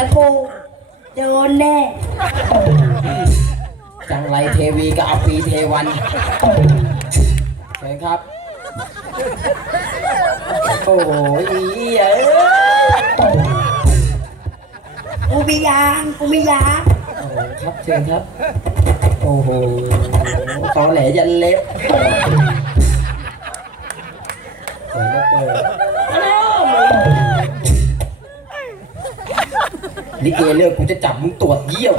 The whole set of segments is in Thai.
กับกูโดนแน่ จังไรเทวีกับอปีเทวันเชิญครับ โอ้ยอีเอ้ยกูมียางกูมียางโอ้โหครับเชิญครับ โอ้โหตอแหลยันเล็บสวยเหลือเกิน ลิเกเลิกกูจะจับมึงตรวจเยี่ยว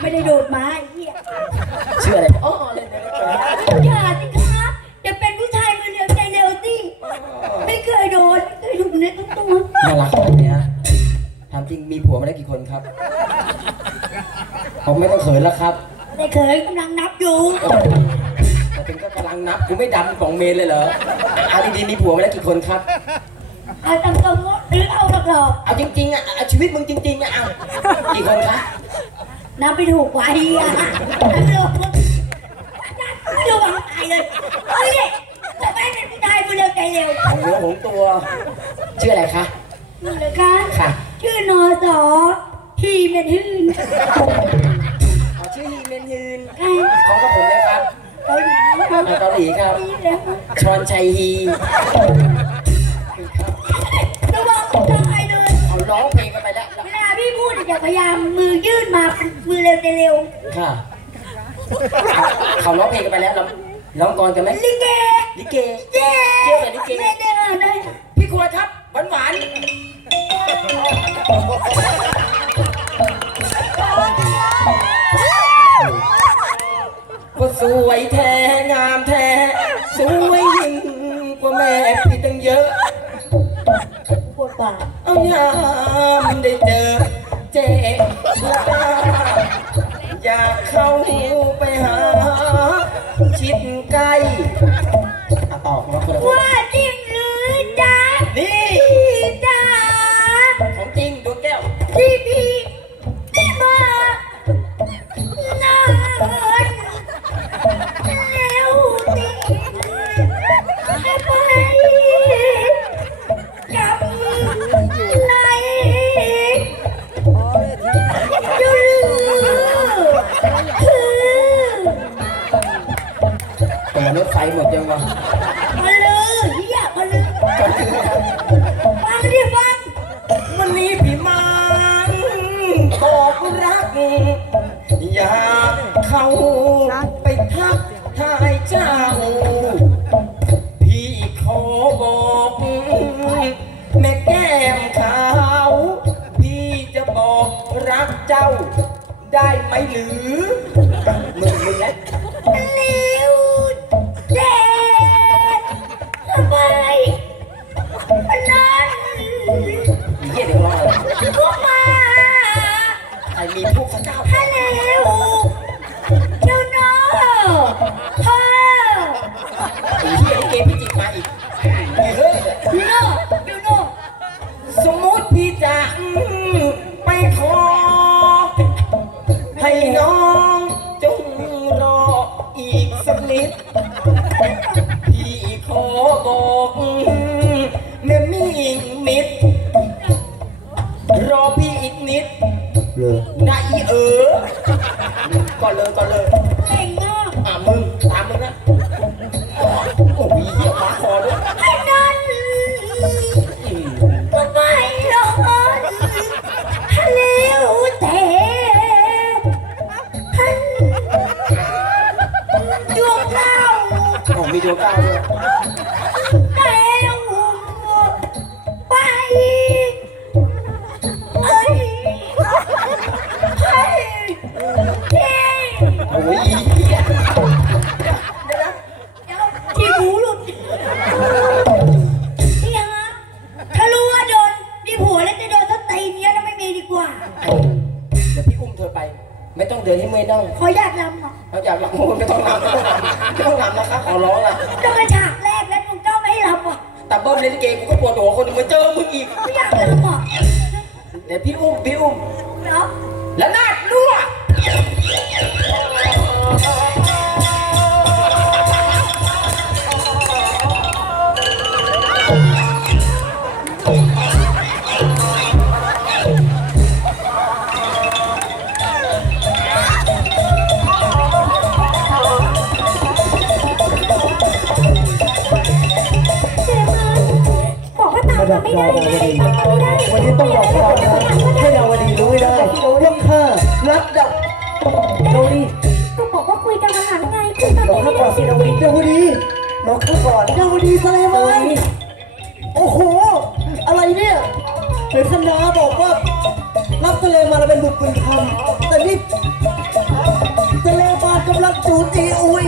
ไม่ได้โดดมาไอ้เหี้ยเชื่ออะไรอ๋อเล่นเล่นเล่นอย่าสิครับจะเป็นผู้ชายมือเดียวใจเร็วสิไม่เคยโดนไม่เคยถูกเนื้อต้องตัวน่ารักแบบเนี้ยถามจริงมีผัวมาได้กี่คนครับผมไม่ต้องเขินแล้วครับแต่เคยกำลังนับอยู่แต่ถึงก็กำลังนับกูไม่ดำกล่องเมนเลยเหรอเอาดีๆมีผัวมาได้กี่คนครับ เอาตำตรงหรือเอาหลอกหลอกเอาจริงๆอะเอาชีวิตมึงจริงๆอะเอากี่คนคะนับไปถูกไว้อะนับไม่ถูกไม่ระวังตายเลยเฮ้ยแต่แม่เป็นผู้ชายมือเดียวใจเร็วของเนื้อของตัวชื่ออะไรคะ นี่เลยคะค่ะ ชื่อนอสอฮีเมนฮืนอ๋อชื่อฮีเมนฮืนใครของกับผมเลยครับเกาหลีนะครับมาเกาหลีครับ นี่แล้วชอนชัยฮีระวังทำ ไมเลยเอาร้องเพลงกันไปแล้วเวลาพี่พูดอย่าพยายามมือยื่นมาเป็นมือเร็วใจเร็วค่ะเอาเขาร้องเพลงกันไปแล้วเราร้องก่อนกันไหมลิเกลิเกเย้เที่ยวกับลิเกเล่นได้เลยพี่ควรครับหวานหวานก็สวยแท้ ยามได้เจอเจ๊ละตาอยากเข้าไปหา ชิดใกล้อะตอบมาคนละคนว่าจริงหรือจ๊ะนี่พี่จ๋าของจริงดวงแก้ว ที่พี่ แต่รถไฟหมดยังวะมาเลยเฮียมาเลยฟังดิฟังวันนี้พี่มังบอกรัก อยากเข้าไปทักทายเจ้า พี่ขอบอก แม่แก้มขาว พี่จะบอกรักเจ้า ได้ไหมหรือมึงมึงนะ น้องจงรออีกสักนิด พี่ขอบอกแม่มีมิด รอพี่อีกนิด เลยนะอีเออก่อนเลยก่อนเลย ผมมี ไม่ต้องเดินให้เมื่อยน่องขออยากรำอะเราอยากรำโอ้ยไม่ต้องรำไม่ต้องรำไม่ต้องรำนะคะขอร้องอะต้องไปฉากแรกแล้วมึงก็ไม่ให้รำอะแต่เบิ้มเล่นลิเกกูก็ปวดหัวคนหนึงมาเจอมึงอีกไม่อยากรำอะเดี๋ยวพี่อุ้มพี่อุ้มเนาะแล้วนาดรั่วาวดี วันนี้ต้องบอกความนะให้ดาวดีรู้ให้ได้ว่าข้ารักดาวดาวดีก็บอกว่าคุยกันมาหลังไงคุยกันรอข้าก่อนสิดาวดีดาวดีรอข้าก่อนดาวดีสเลมาโอ้โห อะไรเนี่ยเห็นคณาบอกว่ารับทะเลมาแล้วเป็นบุตรบุญธรรมแต่นี่ทะเลมากำลังจูตีอุย